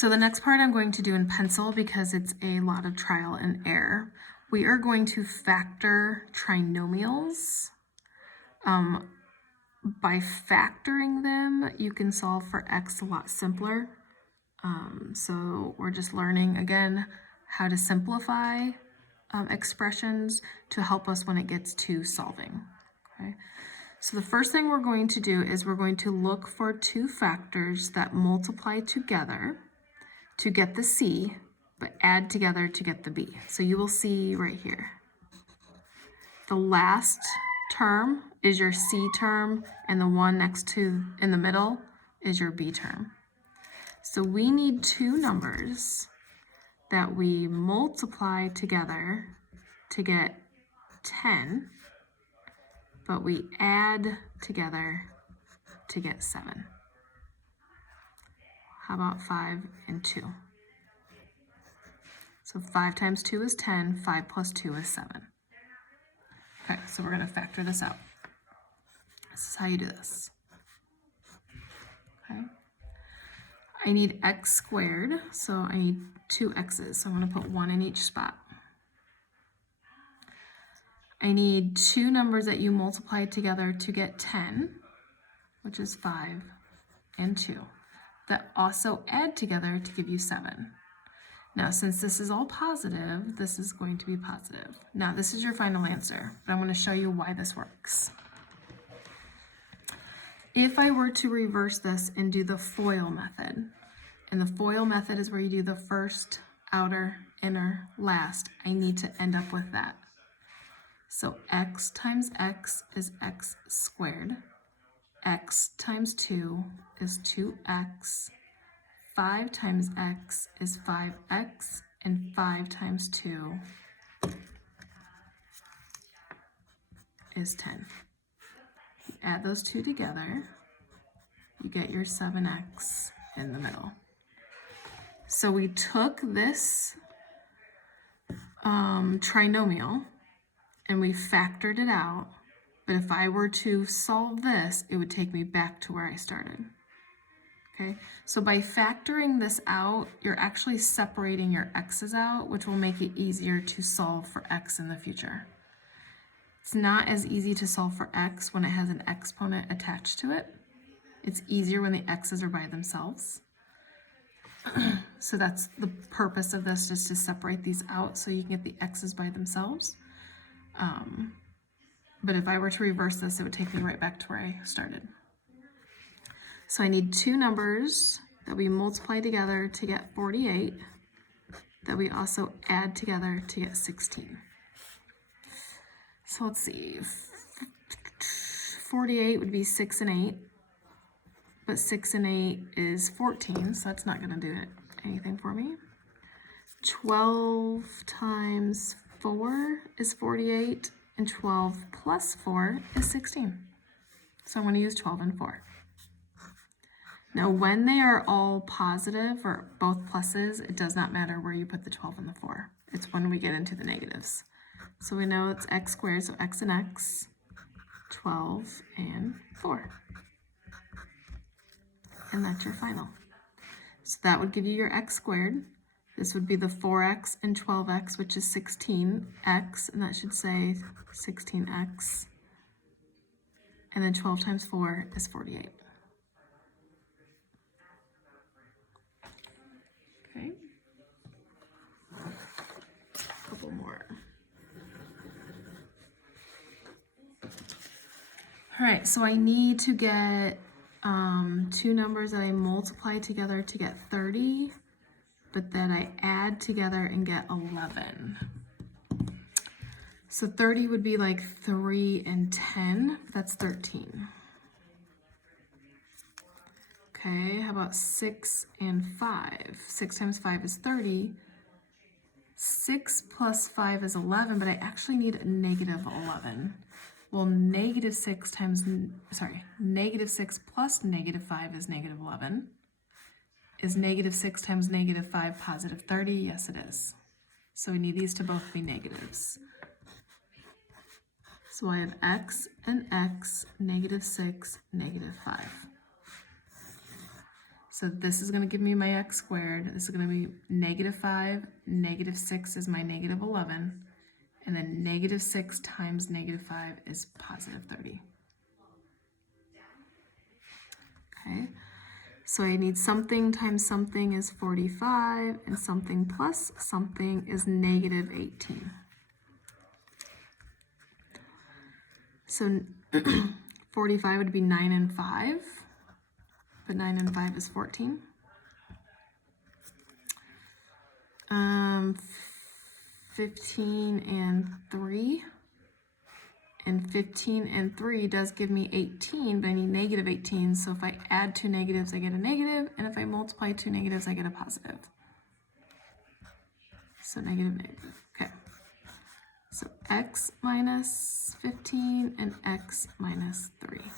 So the next part I'm going to do in pencil because it's a lot of trial and error. We are going to factor trinomials. By factoring them, you can solve for x a lot simpler. So we're just learning again how to simplify expressions to help us when it gets to solving. Okay. So the first thing we're going to do is we're going to look for two factors that multiply together to get the C, but add together to get the B. So you will see right here. The last term is your C term, and the one next to in the middle is your B term. So we need two numbers that we multiply together to get 10, but we add together to get 7. How about 5 and 2? So 5 times 2 is 10, 5 plus 2 is 7. Okay, so we're going to factor this out. This is how you do this. Okay. I need x squared, so I need two x's. So I'm going to put 1 in each spot. I need two numbers that you multiply together to get 10, which is 5 and 2, that also add together to give you 7. Now, since this is all positive, this is going to be positive. Now, this is your final answer, but I'm going to show you why this works. If I were to reverse this and do the FOIL method, and the FOIL method is where you do the first, outer, inner, last, I need to end up with that. So x times x is x squared. X times 2 is 2x. 5 times x is 5x, and 5 times 2 is 10. You add those two together, you get your 7x in the middle. So we took this trinomial and we factored it out, but if I were to solve this, it would take me back to where I started. Okay, so by factoring this out, you're actually separating your x's out, which will make it easier to solve for x in the future. It's not as easy to solve for x when it has an exponent attached to it. It's easier when the x's are by themselves. So that's the purpose of this, just to separate these out so you can get the x's by themselves. But if I were to reverse this, it would take me right back to where I started. So I need two numbers that we multiply together to get 48, that we also add together to get 16. So let's see, 48 would be 6 and 8, but 6 and 8 is 14, so that's not going to do anything for me. 12 times 4 is 48, and 12 plus 4 is 16. So I'm going to use 12 and 4. Now, when they are all positive or both pluses, it does not matter where you put the 12 and the 4. It's when we get into the negatives. So we know it's x squared, so x and x, 12 and 4. And that's your final. So that would give you your x squared. This would be the 4x and 12x, which is 16x, and that should say 16x. And then 12 times 4 is 48. Okay. A couple more. All right, so I need to get two numbers that I multiply together to get 30, but that I add together and get 11. So 30 would be like 3 and 10, that's 13. Okay, how about 6 and 5? 6 times 5 is 30. 6 plus 5 is 11, but I actually need a negative 11. Well, negative 6 plus negative 5 is negative 11. Is negative 6 times negative 5 positive 30? Yes, it is. So we need these to both be negatives. So I have x and x, negative 6, negative 5. So this is going to give me my x squared. This is going to be -5, -6 is my -11, and then -6 times -5 is +30. Okay, so I need something times something is 45, and something plus something is -18. So 45 would be 9 and 5, but 9 and 5 is 14. 15 and 3. And 15 and 3 does give me 18, but I need -18. So if I add two negatives, I get a negative. And if I multiply two negatives, I get a positive. So negative, negative. Okay. So x minus 15 and x minus 3.